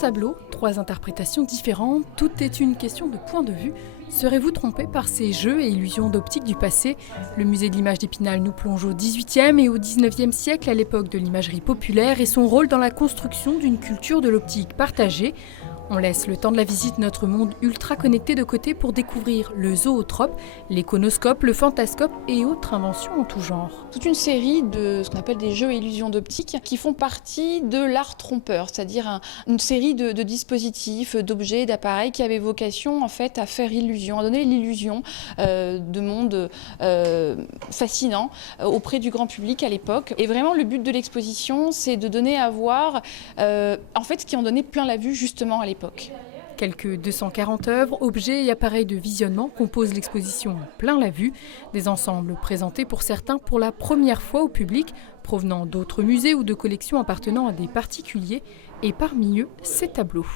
tableaux, 3 interprétations différentes, tout est une question de point de vue. Serez-vous trompé par ces jeux et illusions d'optique du passé? Le musée de l'image d'Épinal nous plonge au XVIIIe et au XIXe siècle, à l'époque de l'imagerie populaire, et son rôle dans la construction d'une culture de l'optique partagée. On laisse le temps de la visite notre monde ultra connecté de côté pour découvrir le zootrope, l'iconoscope, le fantascope et autres inventions en tout genre. Toute une série de ce qu'on appelle des jeux et illusions d'optique qui font partie de l'art trompeur, c'est-à-dire une série de dispositifs, d'objets, d'appareils qui avaient vocation en fait à faire illusion, à donner l'illusion de mondes fascinants auprès du grand public à l'époque. Et vraiment le but de l'exposition, c'est de donner à voir en fait ce qui en donnait plein la vue justement à l'époque. Quelques 240 œuvres, objets et appareils de visionnement composent l'exposition plein la vue. Des ensembles présentés pour certains pour la première fois au public, provenant d'autres musées ou de collections appartenant à des particuliers. Et parmi eux, ces tableaux.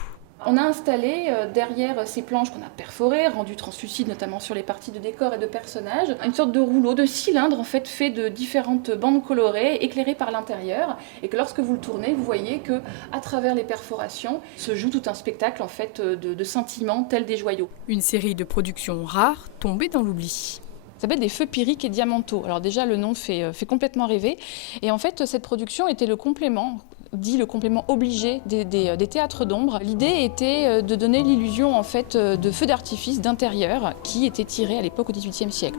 On a installé derrière ces planches qu'on a perforées, rendues translucides notamment sur les parties de décor et de personnages, une sorte de rouleau, de cylindre en fait fait de différentes bandes colorées, éclairées par l'intérieur, et que lorsque vous le tournez, vous voyez que à travers les perforations se joue tout un spectacle en fait de scintillements tels des joyaux. Une série de productions rares tombées dans l'oubli. Ça s'appelle des feux pyriques et diamantaux. Alors déjà le nom fait complètement rêver, et en fait cette production était le complément obligé des théâtres d'ombre. L'idée était de donner l'illusion en fait de feux d'artifice d'intérieur qui étaient tirés à l'époque au XVIIIe siècle.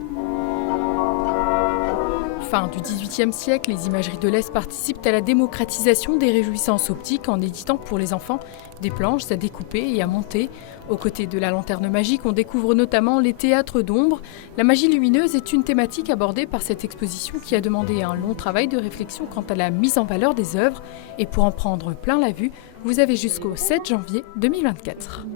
Fin du XVIIIe siècle, les imageries de l'Est participent à la démocratisation des réjouissances optiques en éditant pour les enfants des planches à découper et à monter. Aux côtés de la lanterne magique, on découvre notamment les théâtres d'ombre. La magie lumineuse est une thématique abordée par cette exposition qui a demandé un long travail de réflexion quant à la mise en valeur des œuvres. Et pour en prendre plein la vue, vous avez jusqu'au 7 janvier 2024.